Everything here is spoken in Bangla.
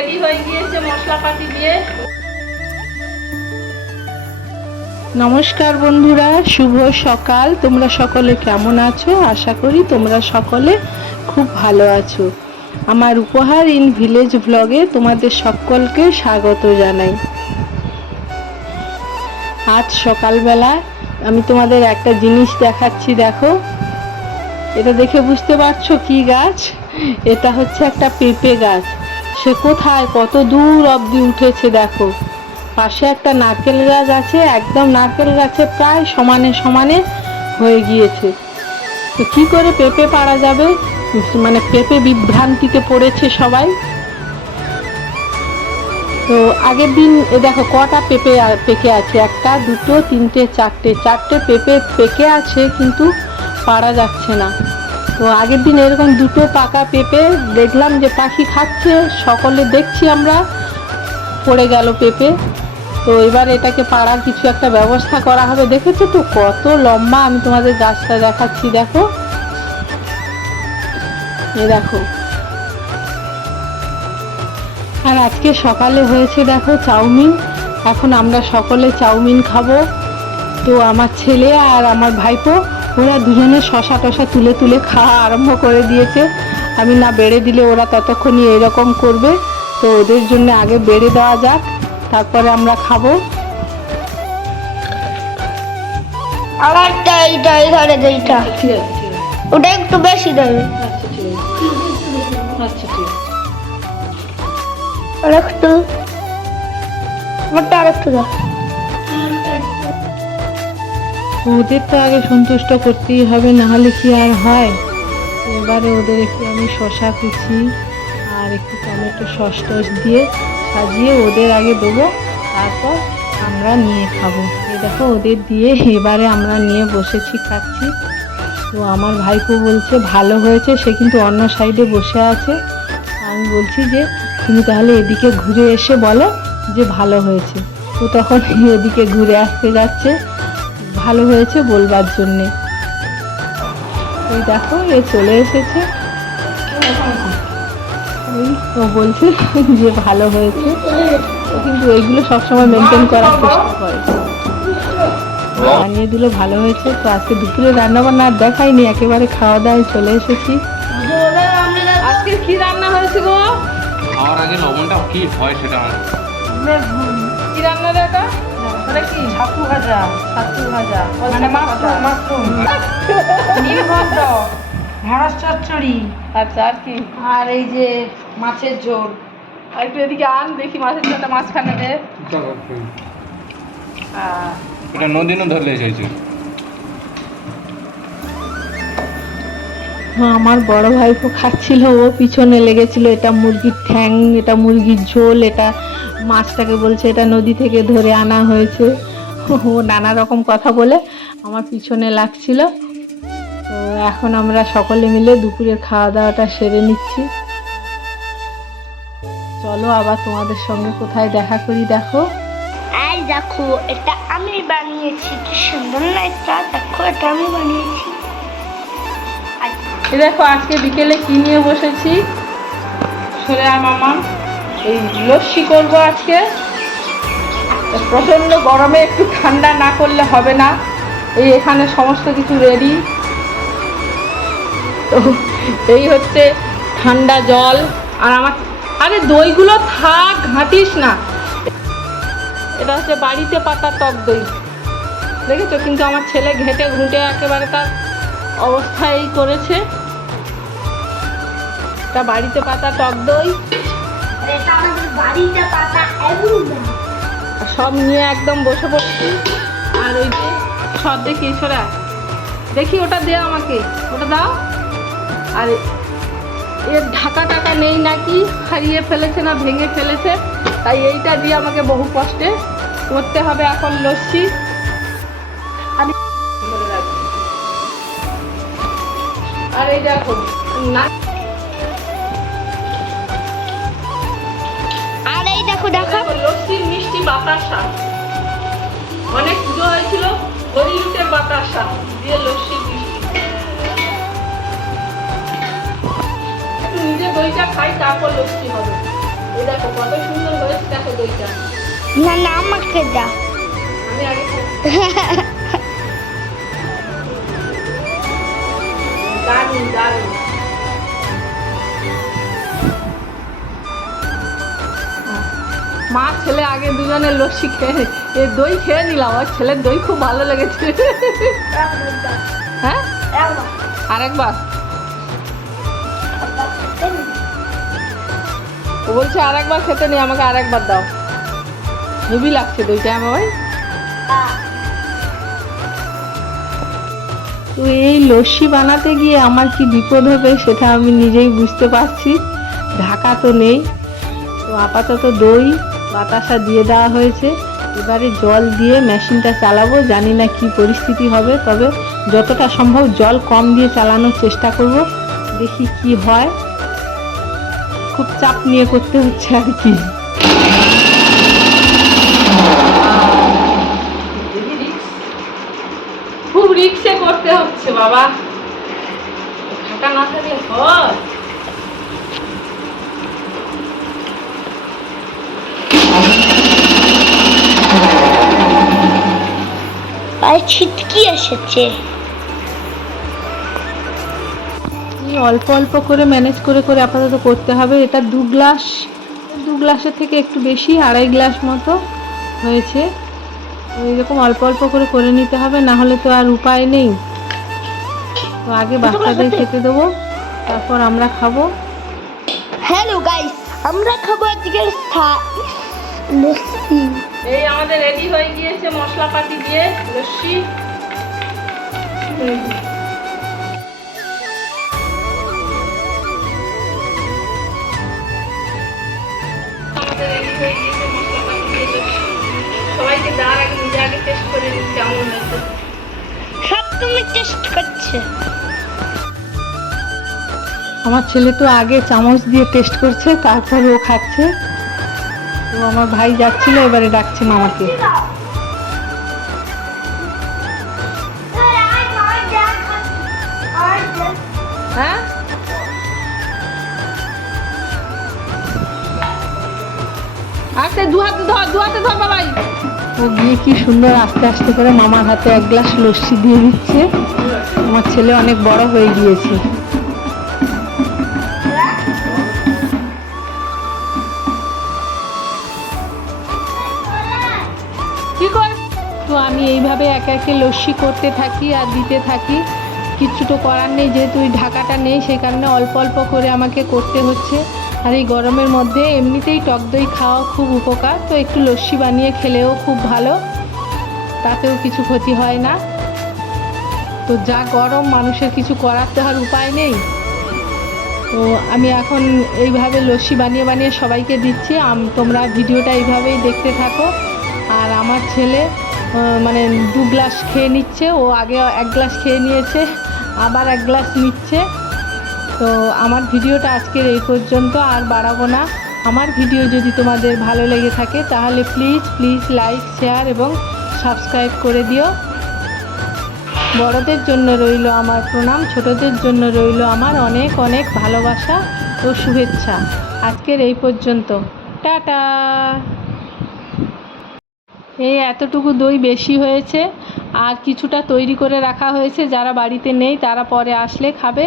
রেডি হয়ে গিয়েছে মশলাপাতি দিয়ে। নমস্কার বন্ধুরা, শুভ সকাল। তোমরা সকলে কেমন আছো? আশা করি তোমরা সকলে খুব ভালো আছো। আমার উপহার ইন ভিলেজ ব্লগে তোমাদের সকলকে স্বাগত জানাই। আজ সকালবেলা আমি তোমাদের একটা জিনিস দেখাচ্ছি, দেখো। এটা দেখে বুঝতে পারছো কি গাছ? এটা হচ্ছে একটা পেঁপে গাছ। সে কোথায় কত দূর অবধি উঠেছে দেখো। পাশে একটা নারকেল গাছ আছে, একদম নারকেল গাছে প্রায় সমানে সমানে হয়ে গিয়েছে। তো কী করে পেঁপে পাড়া যাবে, মানে পেঁপে বিভ্রান্তিতে পড়েছে সবাই। তো আগের দিন দেখো কটা পেঁপে পেকে আছে, একটা দুটো তিনটে চারটে পেঁপে পেকে আছে, কিন্তু পাড়া যাচ্ছে না। তো আগের দিন এরকম দুটো পাকা পেঁপে দেখলাম যে পাখি খাচ্ছে, সকলে দেখছি আমরা, পড়ে গেল পেঁপে। তো এবার এটাকে পাড়ার কিছু একটা ব্যবস্থা করা হবে। দেখেছো তো কত লম্বা, আমি তোমাদের গাছটা দেখাচ্ছি, দেখো এই দেখো। আর আজকে সকালে হয়েছে দেখো চাউমিন। এখন আমরা সকলে চাউমিন খাবো। তো আমার ছেলে আর আমার ভাইপো ওরা দুজনে শশা টশা তুলে তুলে খাওয়া আরম্ভ করে দিয়েছে। আমি না বেড়ে দিলে ওরা ততক্ষণই এরকম করবে। তো ওদের জন্য আগে বেড়ে দেওয়া যাক, তারপরে আমরা খাবো। আমারটা এইটা এখানে এইটা ওটা একটু বেশি দেবে। আরেকটু আমারটা আরেকটু দাও। ওদের তো আগে সন্তুষ্ট করতেই হবে, নাহলে কি আর হয়। এবারে ওদের একটু আমি শশা কুচি আর একটু টমেটো সস টস দিয়ে সাজিয়ে ওদের আগে দেবো, তারপর আমরা নিয়ে খাবো। এই দেখো ওদের দিয়ে এবারে আমরা নিয়ে বসেছি, খাচ্ছি। তো আমার ভাইপো বলছে ভালো হয়েছে, সে কিন্তু অন্য সাইডে বসে আছে। আমি বলছি যে তুমি তাহলে এদিকে ঘুরে এসে বলো যে ভালো হয়েছে। তো তখন ওদিকে ঘুরে আসতে যাচ্ছে ভালো হয়েছে বলবার জন্যে। এই দেখো এ চলে এসেছে, ও বলছে যে ভালো হয়েছে। কিন্তু এইগুলো সবসময় মেনটেন করার চেষ্টা করে, বানিয়ে দিলে ভালো হয়েছে। তো আজকে দুপুরে রান্না বান্না আর দেখাইনি, একেবারে খাওয়া দাওয়ায় চলে এসেছি। আজকে কি রান্না হয়েছে গো? খাওয়ার আগে লবণটা কি হয় সেটা কি রান্না দেখা? ওটা কি? ছাতু ভাজা মানে মাশরুম নির্বন্ধ ঢেঁড়স চচ্চড়ি। আচ্ছা, আর কি? আর এই যে মাছের ঝোল। আর একটু এদিকে আন দেখি মাছের ঝোলটা মাঝখানে দে। এটা নদীনও ধরলে এসেছে। আমার বড় ভাইপো খাচ্ছিল, ও পিছনে লেগেছিল। এটা মুরগির ঠ্যাং, এটা মুরগির ঝোল, এটা মাছটাকে বলছে এটা নদী থেকে ধরে আনা হয়েছে। ও নানা রকম কথা বলে আমার পিছনে লাগছিল। তো এখন আমরা সকলে মিলে দুপুরের খাওয়া দাওয়াটা সেরে নিচ্ছি। চলো আবার তোমাদের সঙ্গে কোথায় দেখা করি। দেখো আর দেখো এটা আমি বানিয়েছি, কি সুন্দর না এটা, দেখো এটা আমি বানিয়েছি। এই দেখো আজকে বিকেলে কি নিয়ে বসেছি, ছোলে আর মামা এই লস্যি করবো আজকে। প্রচণ্ড গরমে একটু ঠান্ডা না করলে হবে না। এই এখানে সমস্ত কিছু রেডি। তো এই হচ্ছে ঠান্ডা জল। আর আমার আরে দইগুলো থাক, ঘাঁটিস না। এটা হচ্ছে বাড়িতে পাতা টক দই, দেখেছো? কিন্তু আমার ছেলে ঘেঁটে ঘুঁটে একেবারে তার অবস্থা এই করেছে। এটা বাড়িতে পাতা টক দই, এটা আমাদের বাড়িতে পাতা সব নিয়ে একদম বসে পড়ছি। আর ওই যে সব দেখি সরা দেখি, ওটা দে আমাকে, ওটা দাও। আর এর ঢাকা টাকা নেই নাকি, হারিয়ে ফেলেছে না ভেঙে ফেলেছে, তাই এইটা দিয়ে আমাকে বহু কষ্টে করতে হবে এখন লস্যি। আর এই দেখো না, আর এই দেখো দেখো লস্যির মিষ্টি বাতাসা। অনেক পুজো হয়েছিল, হরিলুটের বাতাসা দিয়ে লস্যির মিষ্টি। নিজে দইটা খাই, তারপর লস্যি হবে। এই দেখো কত সুন্দর হয়েছে, দেখো দইটা। না না আমাকে দা। আমি আগে দারুন দারুন। মা ছেলে আগে দুজনে লস্যি খেয়ে এই দই খেয়ে নিলাম, আর ছেলের দই খুব ভালো লেগেছে। হ্যাঁ আরেকবার ও বলছে আরেকবার খেতে নেই, আমাকে আরেকবার দাও। হেভি লাগছে দইটা আমার ভাই। তো এই লস্যি বানাতে গিয়ে আমার কি বিপদ হবে সেটা আমি নিজেই বুঝতে পারছি। ঢাকা তো নেই, তো আপাতত দই বাতাসা দিয়ে দেওয়া হয়েছে। এবারে জল দিয়ে মেশিনটা চালাবো, জানি না কি পরিস্থিতি হবে, তবে যতটা সম্ভব জল কম দিয়ে চালানোর চেষ্টা করব, দেখি কি হয়। খুব চাপ নিয়ে করতে হচ্ছে আর কি। খুব রিক্সে করতে হচ্ছে বাবা, ঢাকা না থাকলে হয়। আর ছিটকি এসেছে। অল্প অল্প করে ম্যানেজ করে করে আপাতত করতে হবে। এটা 2 গ্লাসের থেকে একটু বেশি, 2.5 গ্লাস মতো হয়েছে। এইরকম অল্প অল্প করে করে নিতে হবে, না হলে তো আর উপায় নেই। তো আগে বাচ্চাদের খেতে দেবো, তারপর আমরা খাবো। হ্যালো গাইস, আমরা খাবো আজকে লস্যি। এই আমাদের রেডি হয়ে গিয়েছে মশলাপাতি দিয়ে লস্যি। সবাইকে দেওয়ার আগে নিজে আগে টেস্ট করে নিচ্ছি কেমন হয়েছে। সব তুমি টেস্ট করছে। আমার ছেলে তো আগে চামচ দিয়ে টেস্ট করছে, তারপরে ও খাচ্ছে। তো আমার ভাই যাচ্ছিল, এবারে ডাকছে মামাকে। হ্যাঁ আস্তে দু হাতে ধর বাবাই। ও গিয়ে কি সুন্দর আস্তে আস্তে করে মামার হাতে 1 গ্লাস লস্যি দিয়ে দিচ্ছে। আমার ছেলে অনেক বড় হয়ে গিয়েছে। কি কর? তো আমি এইভাবে একে একে লস্যি করতে থাকি আর দিতে থাকি। কিচ্ছু তো করার নেই, যেহেতু ওই ঢাকাটা নেই, সেই কারণে অল্প অল্প করে আমাকে করতে হচ্ছে। আর এই গরমের মধ্যে এমনিতেই টক দই খাওয়া খুব উপকার, তো একটু লস্যি বানিয়ে খেলেও খুব ভালো, তাতেও কিছু ক্ষতি হয় না। তো যা গরম, মানুষের কিছু করার তো আর উপায় নেই। তো আমি এখন এইভাবে লস্যি বানিয়ে বানিয়ে সবাইকে দিচ্ছি। তোমরা ভিডিওটা এইভাবেই দেখতে থাকো। আর আমার ছেলে মানে 2 গ্লাস খেয়ে নিচ্ছে, ও আগে 1 গ্লাস খেয়ে নিয়েছে, আবার 1 গ্লাস নিচ্ছে। তো আমার ভিডিওটা আজকের এই পর্যন্ত, আর বাড়াবো না। আমার ভিডিও যদি তোমাদের ভালো লেগে থাকে তাহলে প্লিজ লাইক, শেয়ার এবং সাবস্ক্রাইব করে দিও। বড়দের জন্য রইল আমার প্রণাম, ছোটদের জন্য রইল আমার অনেক অনেক ভালোবাসা ও শুভেচ্ছা। আজকের এই পর্যন্ত, টাটা। এই এতটুকু দই বেশি হয়েছে, আর কিছুটা তৈরি করে রাখা হয়েছে, যারা বাড়িতে নেই তারা পরে আসলে খাবে।